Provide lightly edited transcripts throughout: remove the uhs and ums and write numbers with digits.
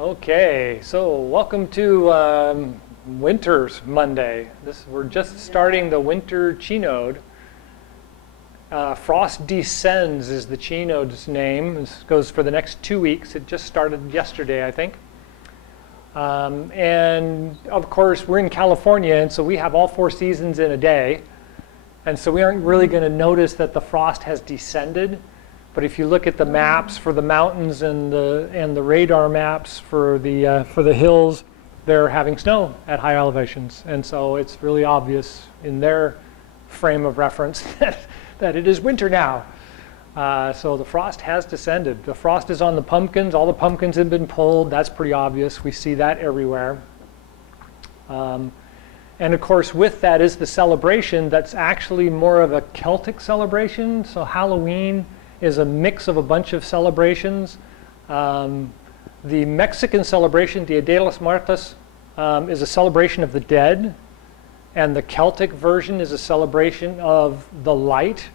Okay, so welcome to Winter's Monday. We're just starting the winter Chi node. Frost Descends is the Chi node's name. This goes for the next 2 weeks. It just started yesterday, I think. And of course, we're in California, and so we have all 4 seasons in a day. And so we aren't really going to notice that the frost has descended. But if you look at the maps for the mountains and the radar maps for the hills, they're having snow at high elevations, and so it's really obvious in their frame of reference that it is winter now. So the frost has descended. The frost is on the pumpkins. All the pumpkins have been pulled. That's pretty obvious. We see that everywhere. And of course, with that is the celebration that's actually more of a Celtic celebration. So Halloween is a mix of a bunch of celebrations. The Mexican celebration, Dia de los Muertos, is a celebration of the dead, and the Celtic version is a celebration of the light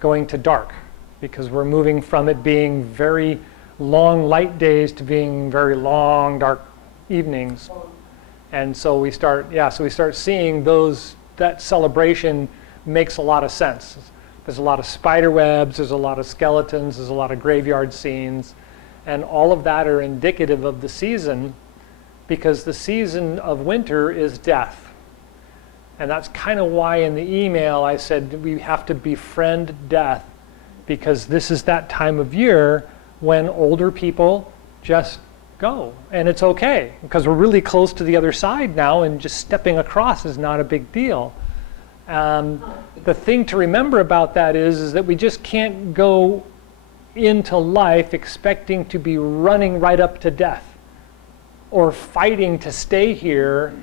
going to dark, because we're moving from it being very long light days to being very long dark evenings. And so we start seeing that celebration makes a lot of sense. There's a lot of spider webs, there's a lot of skeletons, there's a lot of graveyard scenes, and all of that are indicative of the season, because the season of winter is death. And that's kind of why in the email I said we have to befriend death, because this is that time of year when older people just go. And it's okay, because we're really close to the other side now, and just stepping across is not a big deal. The thing to remember about that is that we just can't go into life expecting to be running right up to death or fighting to stay here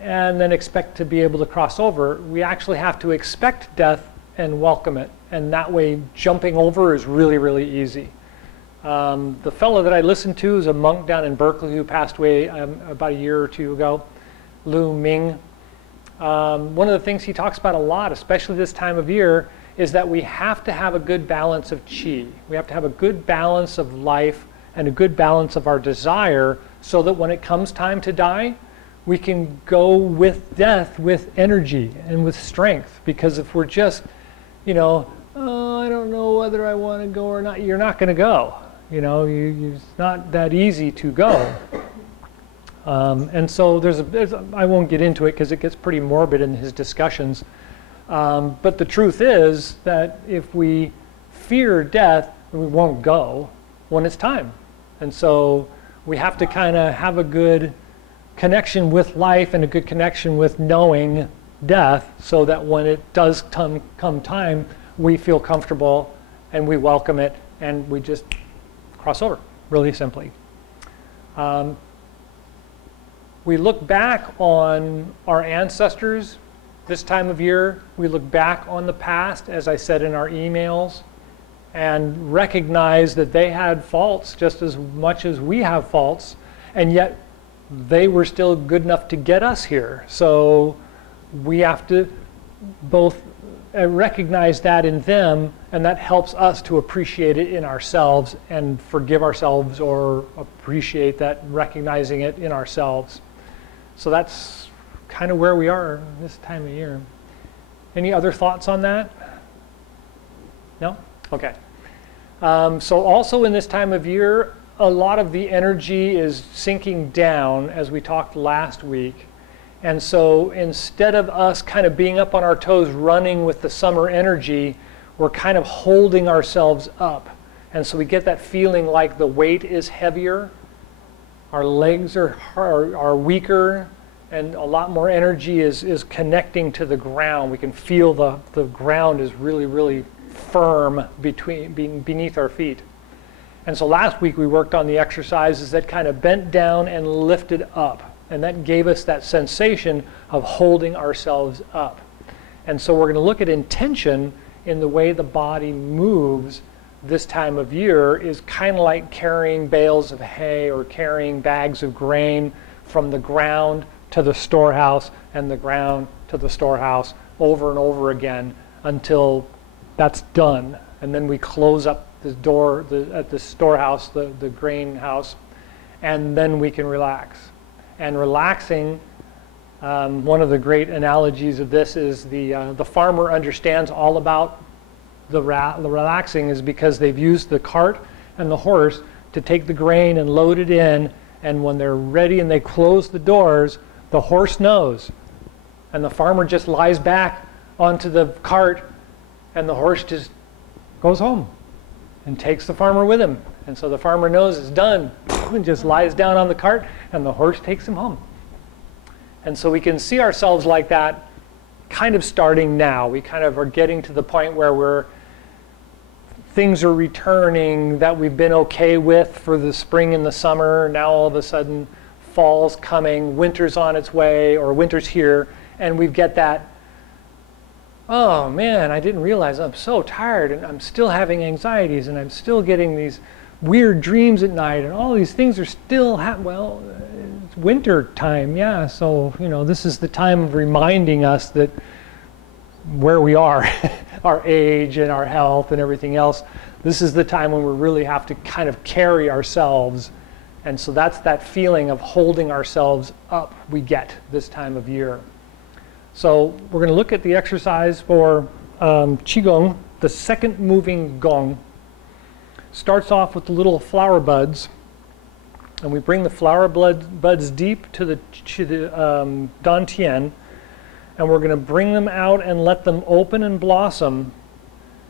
and then expect to be able to cross over. We actually have to expect death and welcome it, and that way jumping over is really, really easy. The fellow that I listened to is a monk down in Berkeley who passed away about a year or 2 ago, Lu Ming. One of the things he talks about a lot, especially this time of year, is that we have to have a good balance of chi. We have to have a good balance of life and a good balance of our desire, so that when it comes time to die, we can go with death with energy and with strength. Because if we're just, I don't know whether I want to go or not, you're not going to go. It's not that easy to go. And so I won't get into it because it gets pretty morbid in his discussions. But the truth is that if we fear death, we won't go when it's time. And so we have to kind of have a good connection with life and a good connection with knowing death, so that when it does come time, we feel comfortable and we welcome it and we just cross over, really simply. We look back on our ancestors this time of year. We look back on the past, as I said in our emails, and recognize that they had faults just as much as we have faults, and yet they were still good enough to get us here. So we have to both recognize that in them, and that helps us to appreciate it in ourselves and forgive ourselves, or appreciate that, recognizing it in ourselves. So that's kind of where we are this time of year. Any other thoughts on that? No? Okay. So also in this time of year, a lot of the energy is sinking down, as we talked last week. And so instead of us kind of being up on our toes running with the summer energy, we're kind of holding ourselves up. And so we get that feeling like the weight is heavier, our legs are weaker, and a lot more energy is connecting to the ground. We can feel the ground is really, really firm beneath our feet. And so last week we worked on the exercises that kind of bent down and lifted up. And that gave us that sensation of holding ourselves up. And so we're going to look at intention in the way the body moves this time of year is kind of like carrying bales of hay or carrying bags of grain from the ground to the storehouse and the ground to the storehouse over and over again until that's done. And then we close up the door at the storehouse, the grain house, and then we can relax. And relaxing, one of the great analogies of this is the farmer understands all about the relaxing is because they've used the cart and the horse to take the grain and load it in, and when they're ready and they close the doors, the horse knows, and the farmer just lies back onto the cart, and the horse just goes home and takes the farmer with him. And so the farmer knows it's done and just lies down on the cart, and the horse takes him home. And so we can see ourselves like that kind of starting now. We kind of are getting to the point where things are returning that we've been okay with for the spring and the summer. Now all of a sudden fall's coming, winter's on its way, or winter's here, and we get that, oh man, I didn't realize I'm so tired, and I'm still having anxieties, and I'm still getting these weird dreams at night, and all these things are still well, it's winter time, yeah, so this is the time of reminding us that where we are, our age and our health and everything else, this is the time when we really have to kind of carry ourselves. And so that's that feeling of holding ourselves up we get this time of year. So we're going to look at the exercise for Chi Gung. The second moving gong starts off with the little flower buds, and we bring the flower buds deep to the dantian, and we're going to bring them out and let them open and blossom,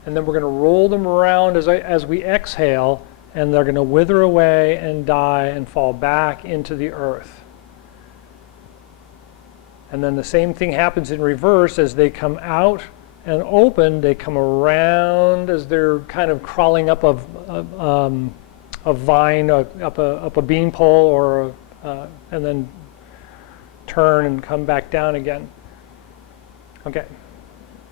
and then we're going to roll them around as we exhale, and they're going to wither away and die and fall back into the earth. And then the same thing happens in reverse. As they come out and open, they come around as they're kind of crawling up a vine, up a bean pole, and then turn and come back down again. Okay,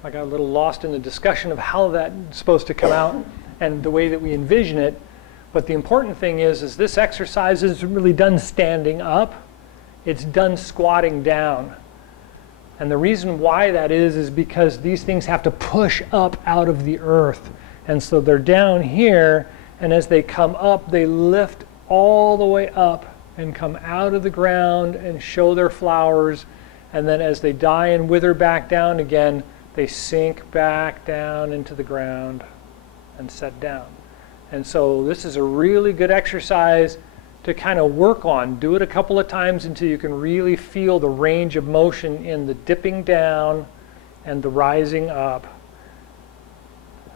I got a little lost in the discussion of how that's supposed to come out and the way that we envision it. But the important thing is this exercise isn't really done standing up. It's done squatting down. And the reason why that is because these things have to push up out of the earth. And so they're down here, and as they come up, they lift all the way up and come out of the ground and show their flowers. And then as they die and wither back down again, they sink back down into the ground and set down. And so this is a really good exercise to kind of work on. Do it a couple of times until you can really feel the range of motion in the dipping down and the rising up.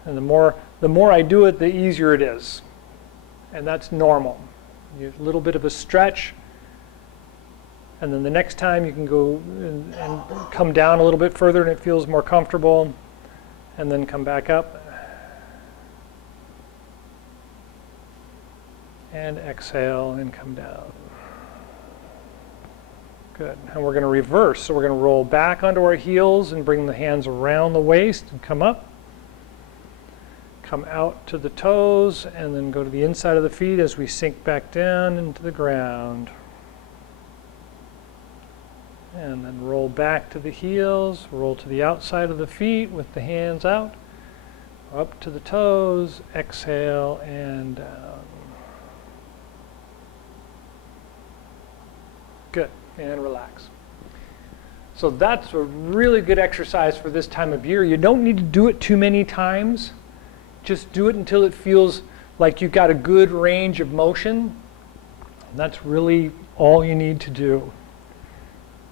And the more I do it, the easier it is. And that's normal. A little bit of a stretch, and then the next time you can go and come down a little bit further and it feels more comfortable, and then come back up. And exhale and come down. Good. And we're going to reverse. So we're going to roll back onto our heels and bring the hands around the waist and come up. Come out to the toes and then go to the inside of the feet as we sink back down into the ground. And then roll back to the heels, roll to the outside of the feet with the hands out. Up to the toes, exhale and down. Good, and relax. So that's a really good exercise for this time of year. You don't need to do it too many times. Just do it until it feels like you've got a good range of motion. That's really all you need to do.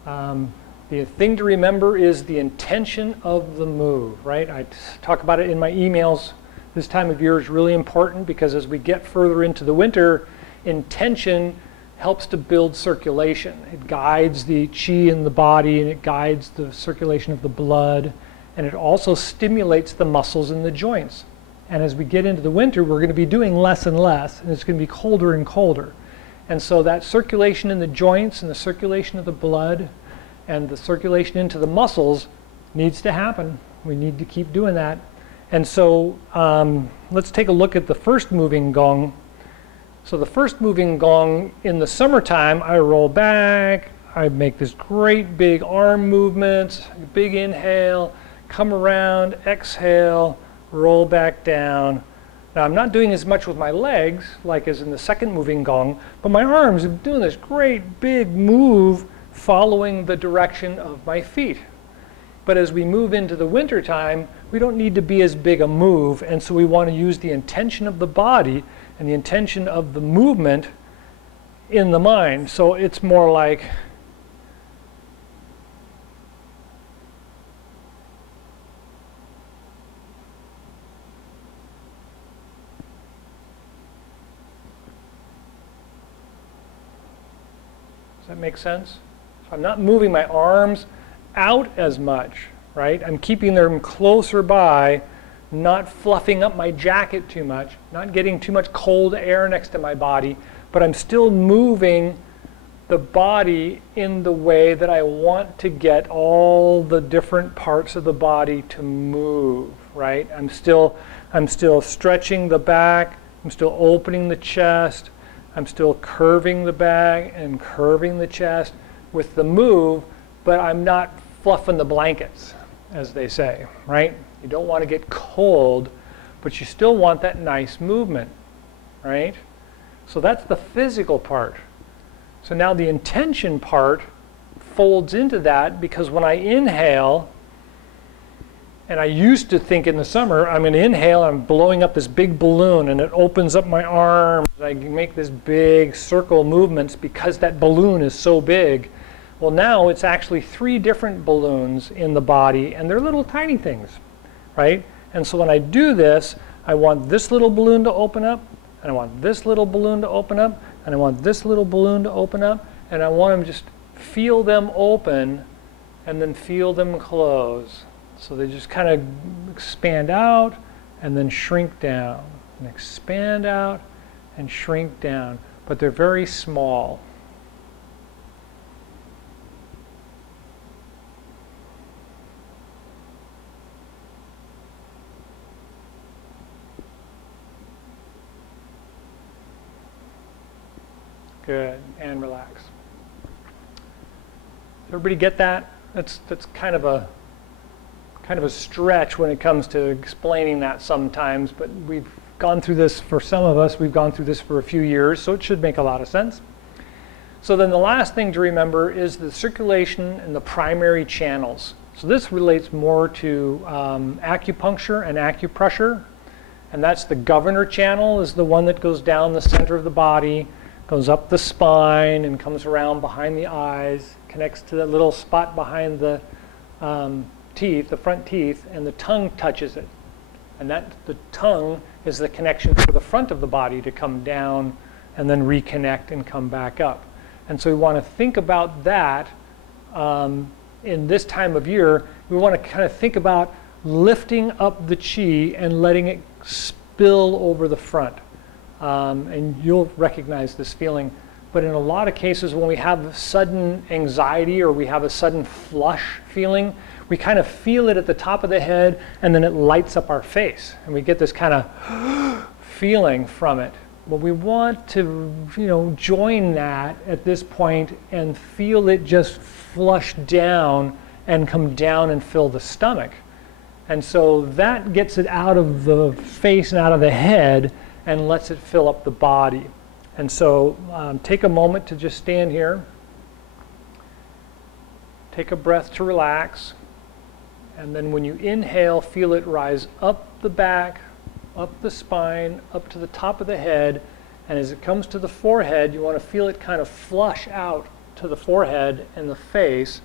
The thing to remember is the intention of the move, right? I talk about it in my emails. This time of year is really important because as we get further into the winter, intention helps to build circulation. It guides the chi in the body, and it guides the circulation of the blood, and it also stimulates the muscles in the joints. And as we get into the winter, we're going to be doing less and less, and it's going to be colder and colder. And so that circulation in the joints and the circulation of the blood and the circulation into the muscles needs to happen. We need to keep doing that. And so let's take a look at the first moving gong. So the first moving gong, in the summertime, I roll back, I make this great big arm movement, big inhale, come around, exhale, roll back down, Now I'm not doing as much with my legs, like as in the second moving gong, but my arms are doing this great big move following the direction of my feet. But as we move into the winter time, we don't need to be as big a move, and so we want to use the intention of the body and the intention of the movement in the mind. So it's more like does that make sense? So I'm not moving my arms out as much, right? I'm keeping them closer by, not fluffing up my jacket too much, not getting too much cold air next to my body, but I'm still moving the body in the way that I want to get all the different parts of the body to move, right? I'm still stretching the back, I'm still opening the chest, I'm still curving the back and curving the chest with the move, but I'm not fluffing the blankets, as they say, right? You don't want to get cold, but you still want that nice movement, right? So that's the physical part. So now the intention part folds into that, because when I inhale, and I used to think in the summer, I'm going to inhale, I'm blowing up this big balloon, and it opens up my arms. I make this big circle movements because that balloon is so big. Well, now it's actually 3 different balloons in the body, and they're little tiny things, right? And so when I do this, I want this little balloon to open up, and I want this little balloon to open up, and I want this little balloon to open up, and I want them just feel them open and then feel them close. So they just kind of expand out and then shrink down, and expand out and shrink down, but they're very small. Good, and relax. Everybody get that? That's kind of a stretch when it comes to explaining that sometimes, but we've gone through this, for some of us, we've gone through this for a few years, so it should make a lot of sense. So then the last thing to remember is the circulation and the primary channels. So this relates more to acupuncture and acupressure, and that's the governor channel, is the one that goes down the center of the body, goes up the spine and comes around behind the eyes, connects to that little spot behind the teeth, the front teeth, and the tongue touches it. And that the tongue is the connection for the front of the body to come down and then reconnect and come back up. And so we want to think about that in this time of year. We want to kind of think about lifting up the chi and letting it spill over the front. And you'll recognize this feeling. But in a lot of cases, when we have sudden anxiety or we have a sudden flush feeling, we kind of feel it at the top of the head, and then it lights up our face, and we get this kind of feeling from it. Well, we want to, join that at this point and feel it just flush down and come down and fill the stomach. And so that gets it out of the face and out of the head and lets it fill up the body. And so take a moment to just stand here. Take a breath to relax. And then when you inhale, feel it rise up the back, up the spine, up to the top of the head. And as it comes to the forehead, you want to feel it kind of flush out to the forehead and the face,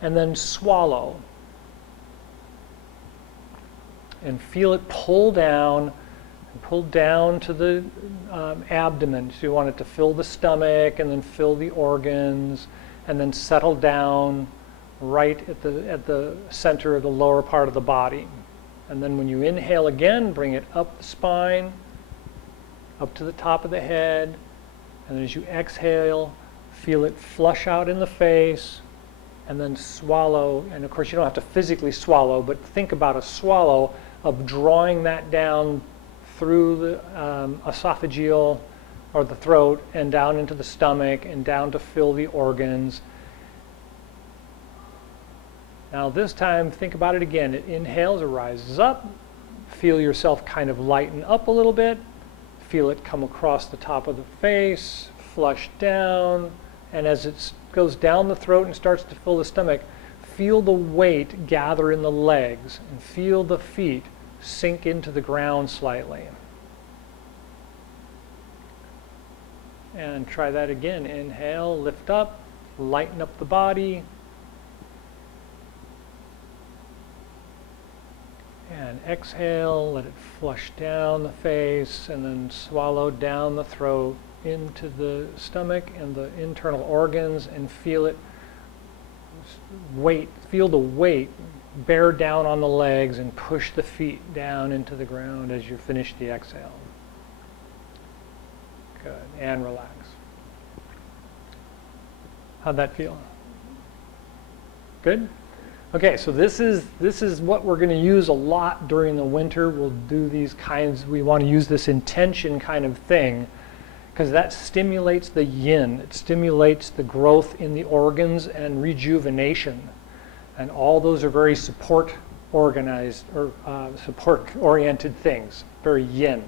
and then swallow. And feel it pull down to the abdomen. So you want it to fill the stomach and then fill the organs and then settle down right at the center of the lower part of the body. And then when you inhale again, bring it up the spine, up to the top of the head. And then as you exhale, feel it flush out in the face and then swallow. And of course you don't have to physically swallow, but think about a swallow of drawing that down through the esophageal or the throat and down into the stomach and down to fill the organs. Now this time, think about it again. It inhales, it rises up, feel yourself kind of lighten up a little bit. Feel it come across the top of the face, flush down, and as it goes down the throat and starts to fill the stomach, feel the weight gather in the legs and feel the feet sink into the ground slightly. And try that again. Inhale, lift up, lighten up the body. And exhale, let it flush down the face and then swallow down the throat into the stomach and the internal organs and feel it feel the weight bear down on the legs and push the feet down into the ground as you finish the exhale. Good, and relax. How'd that feel? Good? Okay, so this is what we're going to use a lot during the winter. We'll do these kinds, we want to use this intention kind of thing because that stimulates the yin. It stimulates the growth in the organs and rejuvenation. And all those are very support oriented things, very yin.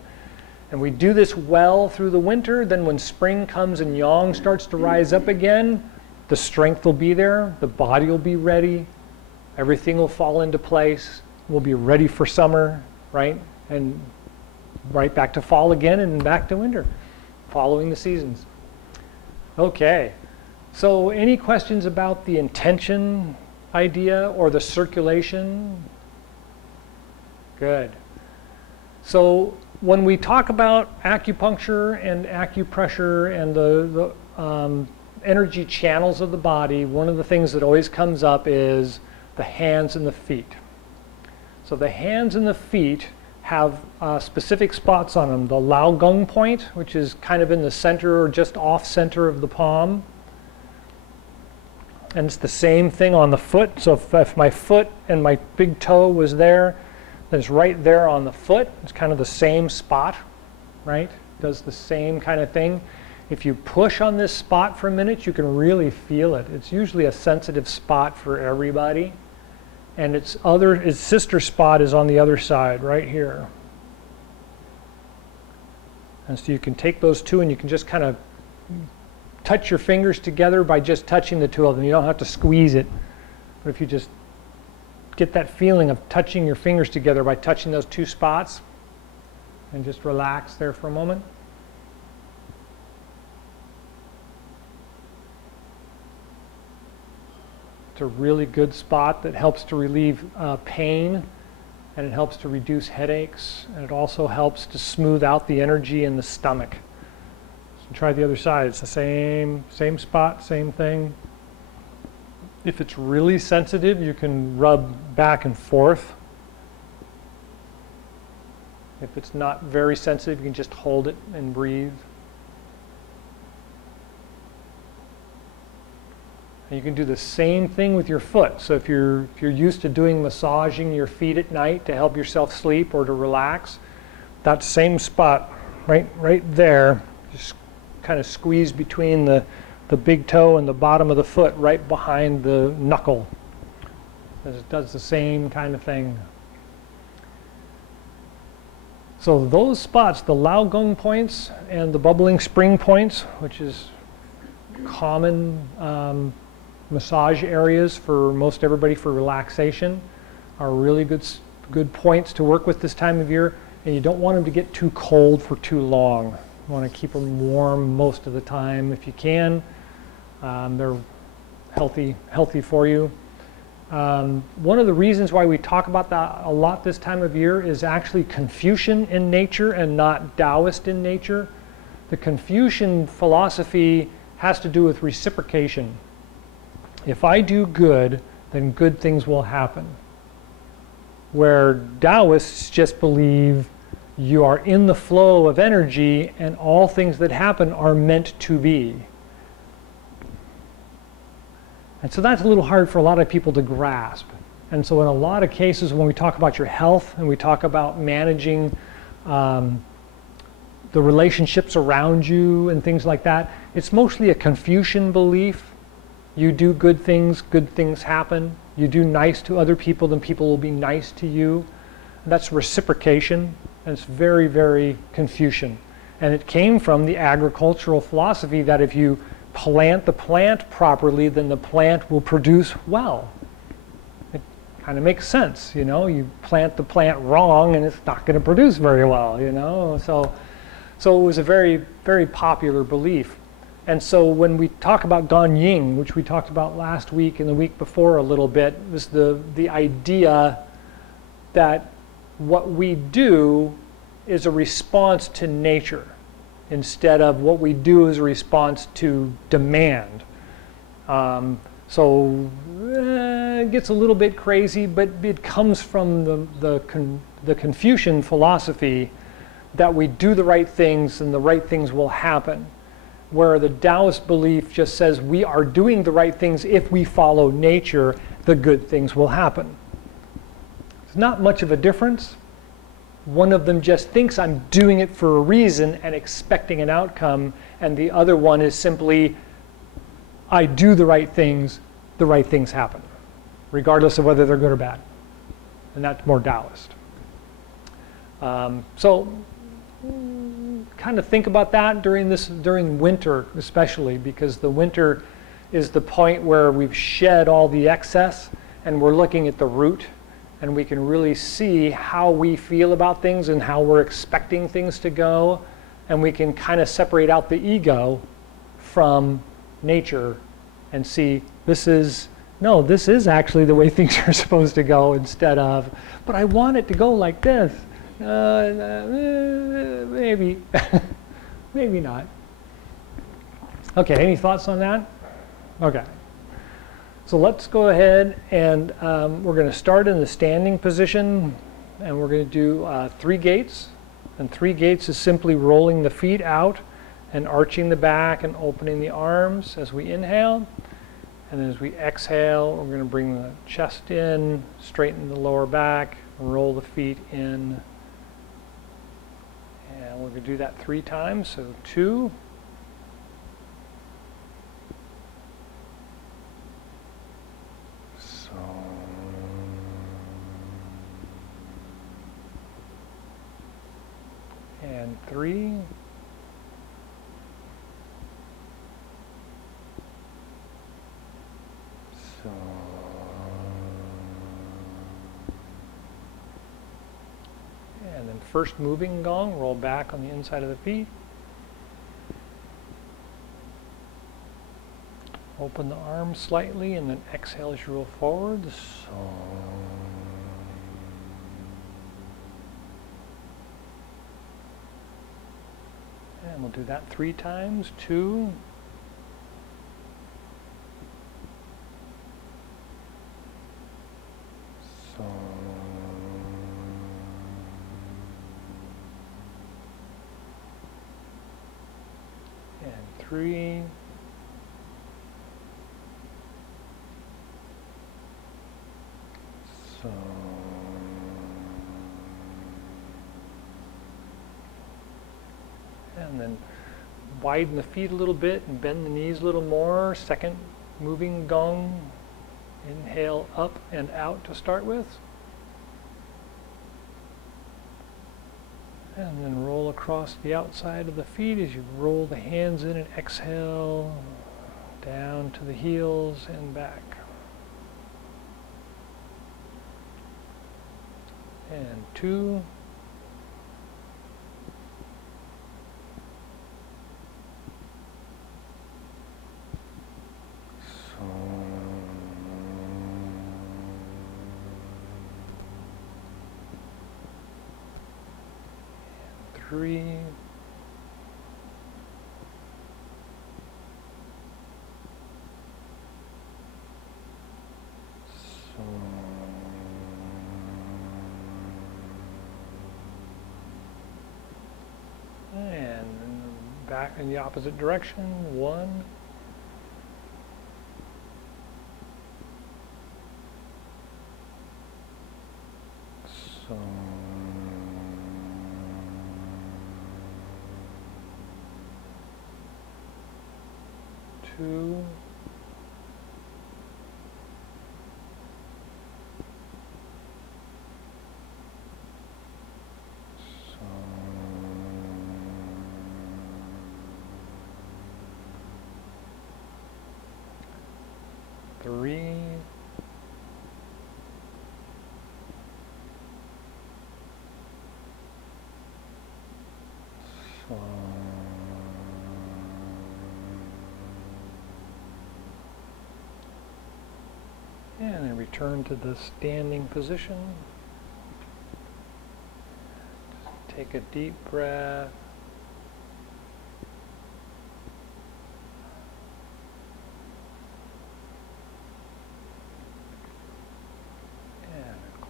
And we do this well through the winter. Then when spring comes and yang starts to rise up again, the strength will be there, the body will be ready, everything will fall into place, we'll be ready for summer, right? And right back to fall again and back to winter, following the seasons. Okay, so any questions about the intention idea or the circulation? Good. So when we talk about acupuncture and acupressure and the energy channels of the body, one of the things that always comes up is the hands and the feet. So the hands and the feet have specific spots on them. The Lao Gung point, which is kind of in the center or just off center of the palm. And it's the same thing on the foot. So if my foot and my big toe was there, then it's right there on the foot. It's kind of the same spot, right? Does the same kind of thing. If you push on this spot for a minute, you can really feel it. It's usually a sensitive spot for everybody. And its sister spot is on the other side, right here. And so you can take those two and you can just kind of touch your fingers together by just touching the two of them. You don't have to squeeze it. But if you just get that feeling of touching your fingers together by touching those two spots and just relax there for a moment. It's a really good spot that helps to relieve pain, and it helps to reduce headaches, and it also helps to smooth out the energy in the stomach. So try the other side. It's the same spot, same thing. If it's really sensitive, you can rub back and forth. If it's not very sensitive, you can just hold it and breathe. And you can do the same thing with your foot. So if you're used to doing massaging your feet at night to help yourself sleep or to relax, that same spot right there, just kind of squeeze between the big toe and the bottom of the foot right behind the knuckle. It does the same kind of thing. So those spots, the Lao Gung points and the bubbling spring points, which is common massage areas for most everybody for relaxation, are really good points to work with this time of year. And you don't want them to get too cold for too long. You want to keep them warm most of the time if you can. They're healthy for you. One of the reasons why we talk about that a lot this time of year is actually Confucian in nature and not Taoist in nature. The Confucian philosophy has to do with reciprocation. If I do good, then good things will happen. Where Taoists just believe you are in the flow of energy and all things that happen are meant to be. And so that's a little hard for a lot of people to grasp. And so in a lot of cases when we talk about your health and we talk about managing the relationships around you and things like that, it's mostly a Confucian belief. You do good things happen. You do nice to other people, then people will be nice to you. That's reciprocation, and it's very, very Confucian. And it came from the agricultural philosophy that if you plant the plant properly, then the plant will produce well. It kind of makes sense, you know. You plant the plant wrong and it's not going to produce very well, you know. So it was a very, very popular belief. And so when we talk about Ganying, which we talked about last week and the week before a little bit, was the idea that what we do is a response to nature instead of what we do is a response to demand. It gets a little bit crazy, but it comes from the Confucian philosophy that we do the right things and the right things will happen, where the Taoist belief just says we are doing the right things. If we follow nature, the good things will happen. It's not much of a difference. One of them just thinks I'm doing it for a reason and expecting an outcome, and the other one is simply I do the right things happen, regardless of whether they're good or bad. And that's more Taoist. So kind of think about that during winter, especially because the winter is the point where we've shed all the excess and we're looking at the root, and we can really see how we feel about things and how we're expecting things to go, and we can kind of separate out the ego from nature and see this is actually the way things are supposed to go, instead of, but I want it to go like this. Maybe, maybe not. Okay, any thoughts on that? Okay. So let's go ahead and we're going to start in the standing position, and we're going to do 3 gates. And 3 gates is simply rolling the feet out and arching the back and opening the arms as we inhale. And then as we exhale, we're going to bring the chest in, straighten the lower back, roll the feet in. And we're going to do that 3 times. So 2. And 3. So. And then first moving gong, roll back on the inside of the feet. Open the arms slightly and then exhale as you roll forward. So. And we'll do that 3 times. 2. So. And 3. So. And then widen the feet a little bit and bend the knees a little more. Second moving gong. Inhale up and out to start with. And then roll across the outside of the feet as you roll the hands in and exhale down to the heels and back. And 2. And 3. And back in the opposite direction. 1. So. Two. 3. And then return to the standing position. Just take a deep breath.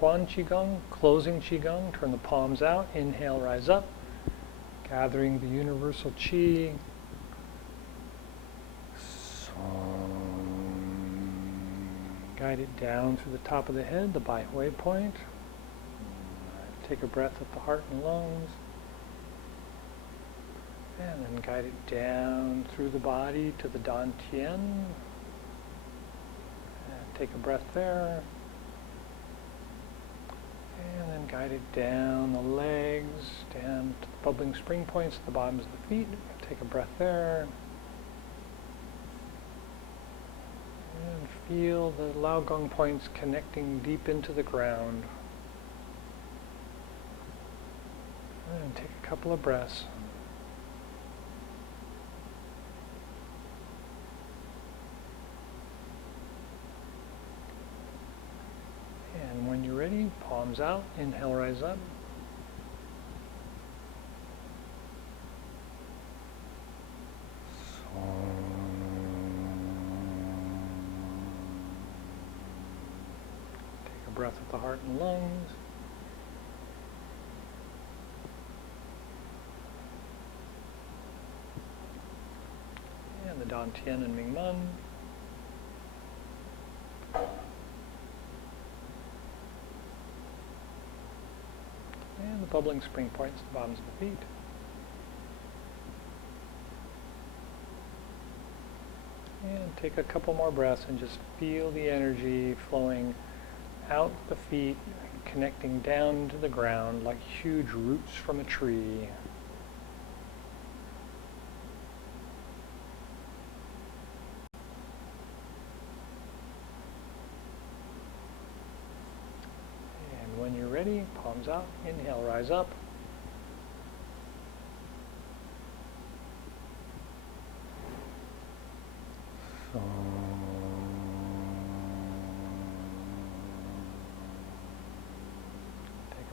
And Chi Gung, closing Chi Gung, turn the palms out, inhale, rise up, gathering the universal Chi. Guide it down through the top of the head, the Bai Hui point. Take a breath at the heart and lungs. And then guide it down through the body to the Dantian. And take a breath there. And then guide it down the legs, down to the bubbling spring points at the bottoms of the feet. Take a breath there. And feel the Lao Gong points connecting deep into the ground. And take a couple of breaths. And when you're ready, palms out, inhale, rise up. Breath at the heart and lungs. And the Dantian and Mingmen. And the bubbling spring points at the bottoms of the feet. And take a couple more breaths and just feel the energy flowing out the feet, connecting down to the ground like huge roots from a tree. And when you're ready, palms out, inhale, rise up.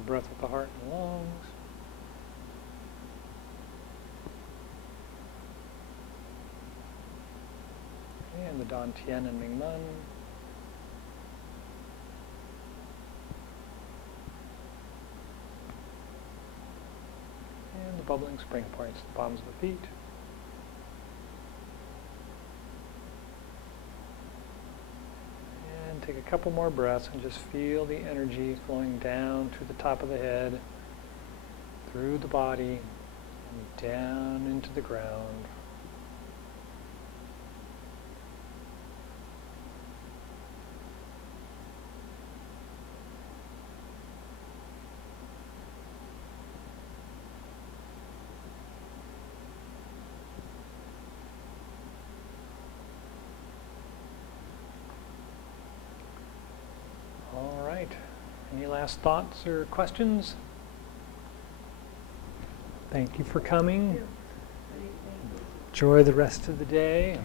Breath with the heart and lungs. And the Dantian and Mingmen. And the bubbling spring points at the bottoms of the feet. Take a couple more breaths and just feel the energy flowing down through the top of the head, through the body, and down into the ground. Any last thoughts or questions? Thank you for coming. Enjoy the rest of the day.